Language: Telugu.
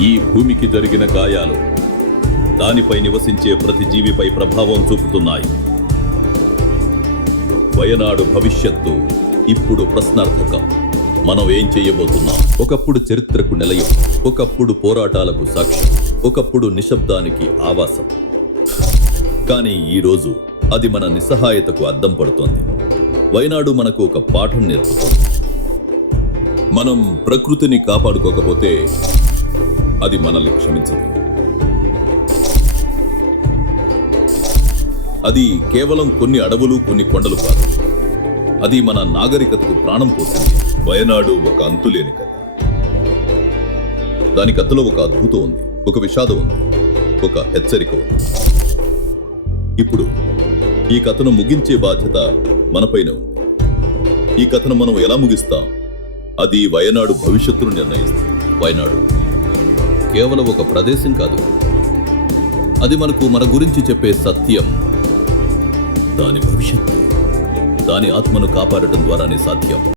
ఈ భూమికి జరిగిన గాయాలు దానిపై నివసించే ప్రతి జీవిపై ప్రభావం చూపుతున్నాయి. వయనాడు భవిష్యత్తు ఇప్పుడు ప్రశ్నార్థకం. మనం ఏం చేయబోతున్నాం? ఒకప్పుడు చరిత్రకు నిలయం ఒకప్పుడు పోరాటాలకు సాక్ష్యం ఒకప్పుడు నిశ్శబ్దానికి ఆవాసం. కానీ ఈరోజు అది మన నిస్సహాయతకు అద్దం పడుతోంది. వయనాడు మనకు ఒక పాఠం నేర్పుతోంది. మనం ప్రకృతిని కాపాడుకోకపోతే అది మనల్ని క్షమించదు. అది కేవలం కొన్ని అడవులు కొన్ని కొండలు కాదు. అది మన నాగరికతకు ప్రాణం పోసింది. వయనాడు ఒక అంతులేని కథ. దాని కథలో ఒక అద్భుతం ఉంది ఒక విషాదం ఉంది ఒక హెచ్చరిక ఉంది. ఇప్పుడు ఈ కథను ముగించే బాధ్యత మనపైన ఉంది. ఈ కథను మనం ఎలా ముగిస్తాం? అది వయనాడు భవిష్యత్తును నిర్ణయిస్తుంది. వయనాడు. కేవలం ఒక ప్రదేశం కాదు. అది మనకు మన గురించి చెప్పే సత్యం. దాని భవిష్యత్తు దాని ఆత్మను కాపాడటం ద్వారానే సాధ్యం.